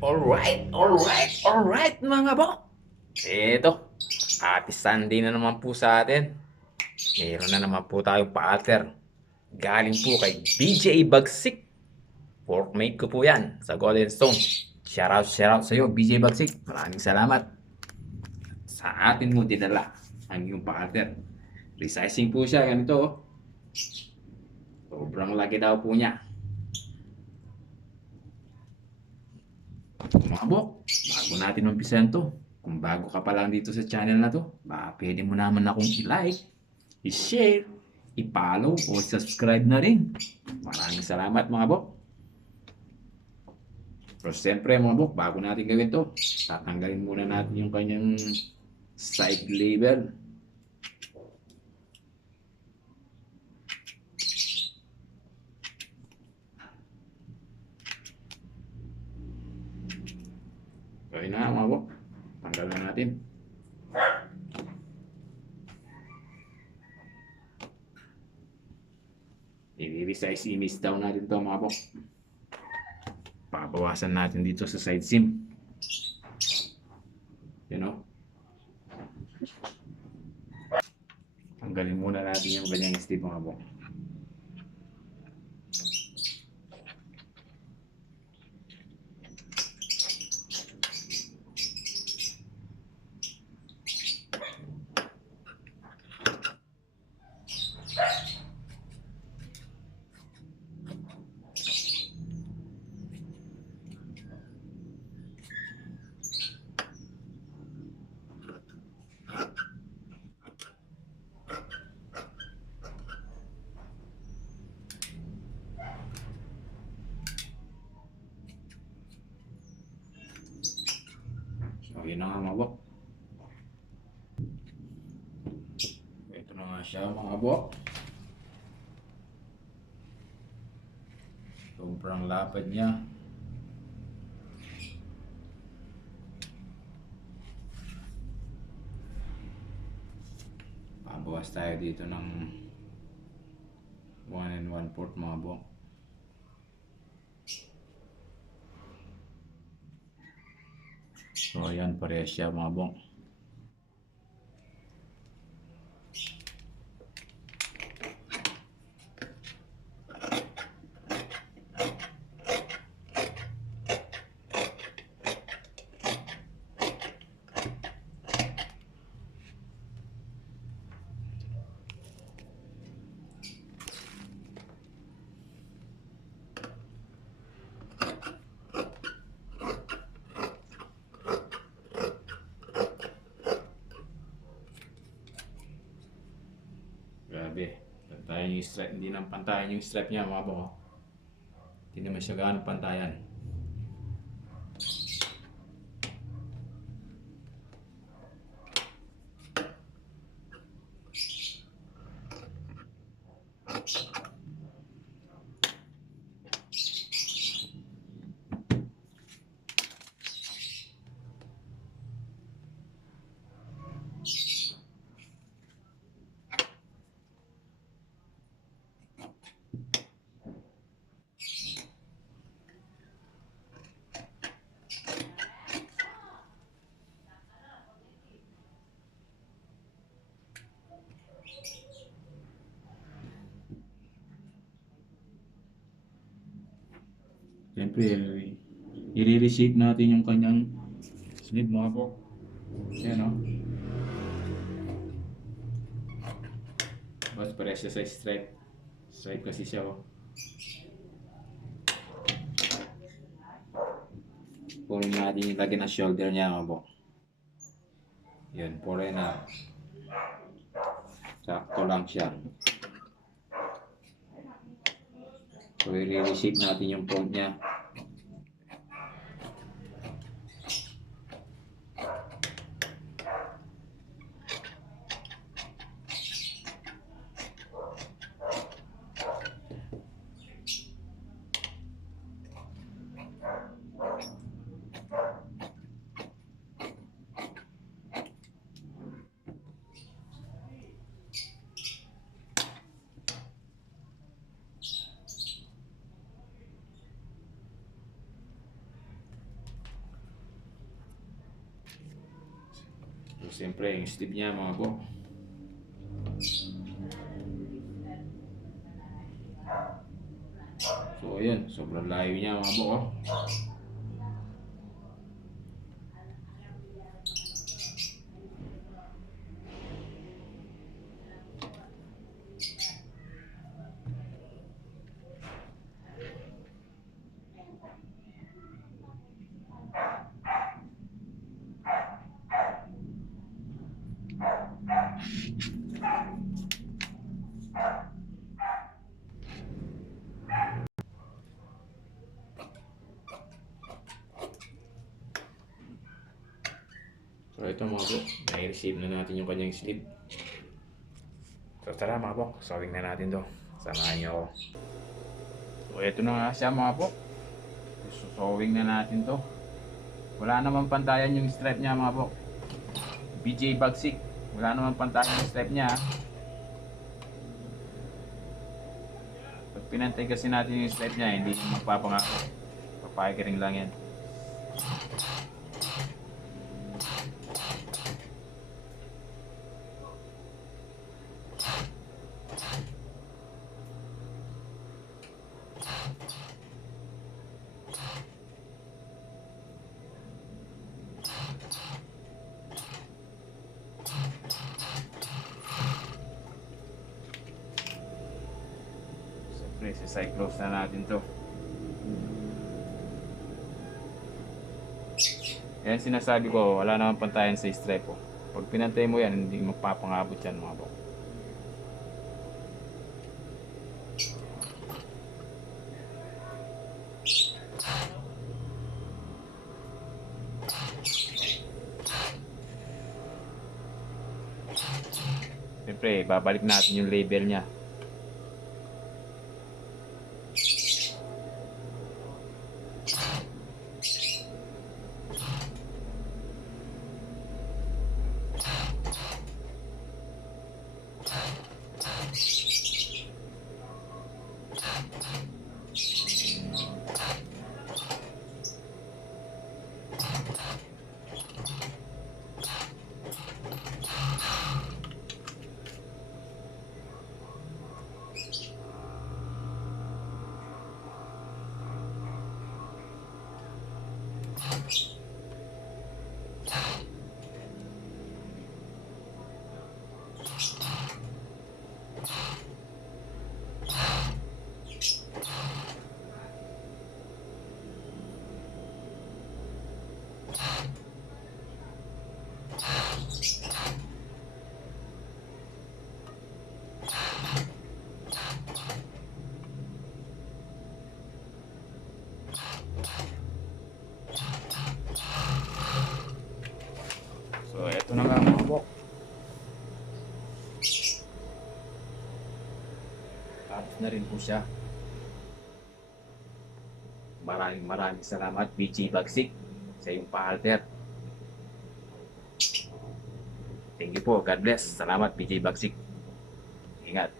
Alright mga bok. Eto, Happy Sunday na naman po sa atin. Meron na naman po tayong pa-alter. Galing po kay BJ Bagsik. Workmate ko po yan sa Golden Stone. Shoutout sa iyo, BJ Bagsik. Maraming salamat. Sa atin mo dinala ang iyong pa-alter. Resizing po siya, ganito oh. Sobrang laki daw po niya. Mga bok, bago natin umpisan to, kung bago ka pa lang dito sa channel na to, baka pwede mo naman akong i-like, i-share, i-follow o subscribe na rin. Maraming salamat mga bok. Pero siyempre mga bok, bago natin gawin to, tatanggalin muna natin yung kanyang side label. Okay na mga bok, tanggal na natin. I-resize image daw natin to mga bok. Pabawasan natin dito sa side seam. You know? Tanggalin muna natin yung ganyang step mga bok. So, yun na nga mga bok. Ito na nga siya mga bok. Sobrang lapad niya. Pabawas tayo dito ng 1 1/4 mga bok. So ayan, parehas siya mga bok. Grabe. Pantayan yung stripe. Hindi nang pantayan yung stripe niya mga bok. Hindi naman siya gaano pantayan. Siyempre, i-reshape natin yung kanyang sleeve mga bok. Ayan o. Mas pares siya sa stripe. Stripe kasi siya o. Kunin natin yung lagi ng shoulder niya mga bok. Yan, pore na. Sakto lang siya. So, i-reshape natin yung front niya. siyempre, yung sleeve niya mga bok. So, ayun. Sobrang layo niya mga bok, oh. So, ito mga bok. Nai-receive na natin yung kanyang sleeve. So, tara mga bok. Sawing na natin to. Samahan niyo ako. So, ito na nga siya mga bok. Sawing na natin to. Wala namang pantayan yung stripe niya mga bok. BJ Bagsik. Wala namang pantayan yung stripe niya. Pag pinantay kasi natin yung stripe niya, hindi magpapangako. Papakiring lang yan. Siyempre, si-cyclose na natin to. Yan sinasabi ko, wala namang pantayan sa stripe po. Pag pinantay mo yan, hindi magpapangabot yan mga bok. Siyempre, babalik natin yung label niya. So, eto na nga mga bok. Tapos na rin po siya. Maraming salamat BJ Bagsik sa iyong pa-alter. Thank you po. God bless. Salamat BJ Bagsik. Ingat.